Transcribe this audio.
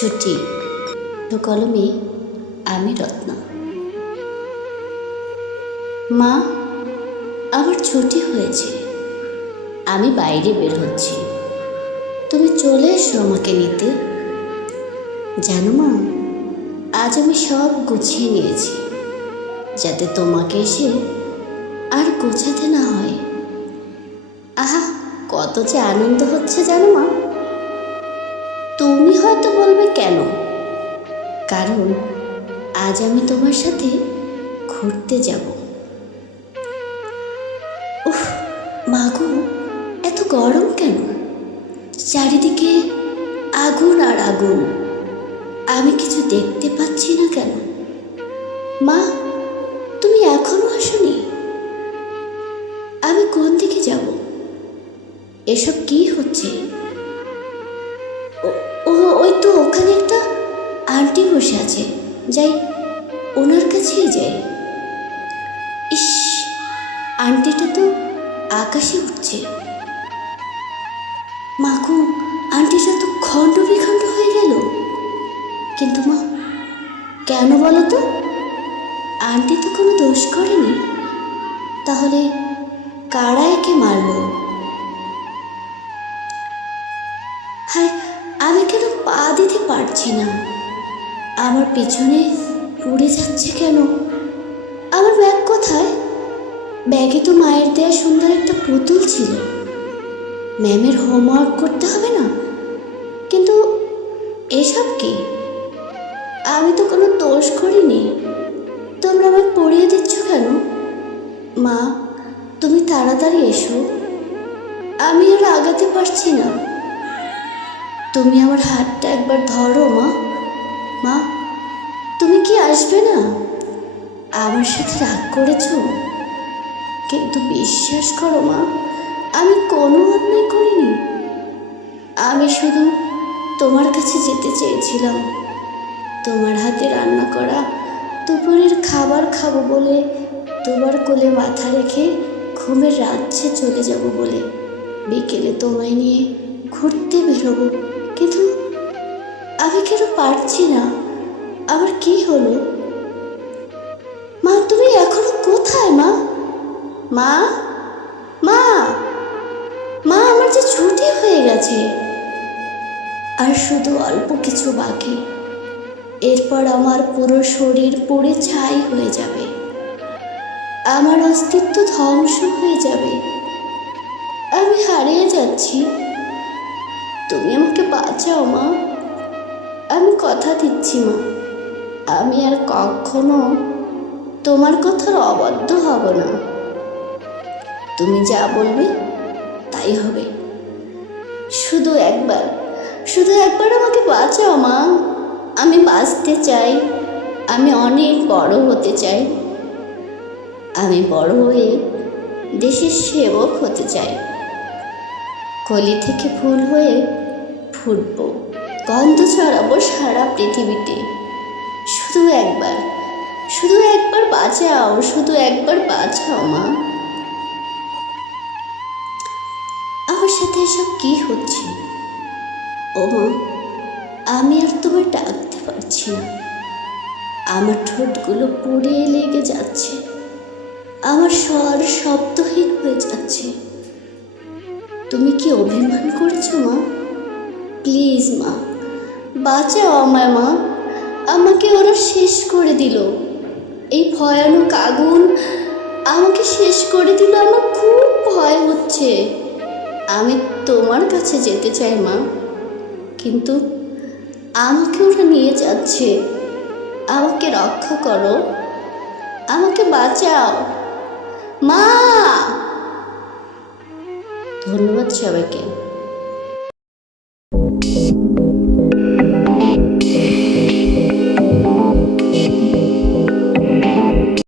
ছুটি। তো কলমে আমি রত্ন। মা, আমার ছুটি হয়েছে। আমি বাইরে বের হচ্ছি। তুমি চলে এসো আমাকে নিতে। জানো মা, আজ আমি সব গুছিয়ে নিয়েছি। যাতে তোমাকে এসে আর গোছাতে না হয়। আহা, কত যে আনন্দ হচ্ছে জানো মা। তুমি হয়তো বলবে কেন? কারণ আজ আমি তোমার সাথে ঘুরতে যাব। উফ মাগো এত গরম কেন? চারিদিকে আগুন আর আগুন। আমি কিছু দেখতে পাচ্ছি না কেন? মা, তুমি এখনও আসনি? আমি কোন দিকে যাব? এসব কি হচ্ছে? আন্টি বসে আছে। যাই, ওনার কাছেই যাই। ইস, আন্টিটা তো আকাশে উঠছে। মাকু আন্টিটা তো খণ্ড বিখণ্ড হয়ে গেল। কিন্তু মা, কেন বলো তো? আন্টি তো কোনো দোষ করেনি। তাহলে কারা একে মারলো? হ্যাঁ আমি কেন পা দিতে পারছি না? আমার পেছনে পড়ে যাচ্ছে কেন? আমার ব্যাগ কোথায়? ব্যাগে তো মায়ের দেয়া সুন্দর একটা পুতুল ছিল। ম্যামের হোমওয়ার্ক করতে হবে না? কিন্তু এসব কি? আমি তো কোনো দোষ করিনি। তোমরা আমার পড়িয়ে দিচ্ছ কেন? মা, তুমি তাড়াতাড়ি এসো। আমি আর আগাতে পারছি না। তুমি আমার হাতটা একবার ধরো, মা। মা, তুমি কি আসবে না? আমার সাথে রাগ করেছ? কিন্তু বিশ্বাস করো মা, আমি কোনো অন্যায় করিনি। আমি শুধু তোমার কাছে যেতে চেয়েছিলাম। তোমার হাতে রান্না করা দুপুরের খাবার খাব বলে তোমার কোলে মাথা রেখে ঘুমের রাজ্যে চলে যাব বলে। বিকেলে তোমায় নিয়ে ঘুরতে বেরোবো, কিন্তু আমি কেন পারছি না। আবার কি হলো? মা, তুমি এখনও কোথায়, মা? মা? মা! মা, আমার যে ছুটি হয়ে গেছে। আর শুধু অল্প কিছু বাকি। এরপর আমার পুরো শরীর পুড়ে ছাই হয়ে যাবে। আমার অস্তিত্ব ধ্বংস হয়ে যাবে। আমি হারিয়ে যাচ্ছি। তুমি আমাকে বাঁচাও, মা। আমি কথা দিচ্ছি মা। আমি আর কখনো তোমার কথার অবাধ্য হব না। তুমি যা বলবে তাই হবে। শুধু একবার শুধু একবার আমাকে বাঁচাও মা। আমি বাঁচতে চাই, আমি অনেক বড় হতে চাই। আমি বড় হয়ে দেশের সেবক হতে চাই। কলি থেকে ফুল হয়ে ফুটবো। গন্ধ ছড়াবো সারা পৃথিবীতে। শুধু একবার শুধু একবার বাঁচাও, শুধু একবার বাঁচাও, মা। আমার সাথে এসব কি হচ্ছে? ও মা, আমি আর তোমায় ডাকতে পারছি না। আমার ঠোঁটগুলো পুড়ে লেগে যাচ্ছে। আমার স্বর শব্দহীন হয়ে যাচ্ছে। তুমি কি অভিমান করেছ, মা? প্লিজ, মা। বাঁচাও আমায়, মা। আমাকে ওরা শেষ করে দিল। এই ভয়ানক আগুন আমাকে শেষ করে দিল আমার খুব ভয় হচ্ছে। আমি তোমার কাছে যেতে চাই, মা। কিন্তু আমাকে ওরা নিয়ে যাচ্ছে। আমাকে রক্ষা করো। আমাকে বাঁচাও। মা! ধন্যবাদ সবাইকে।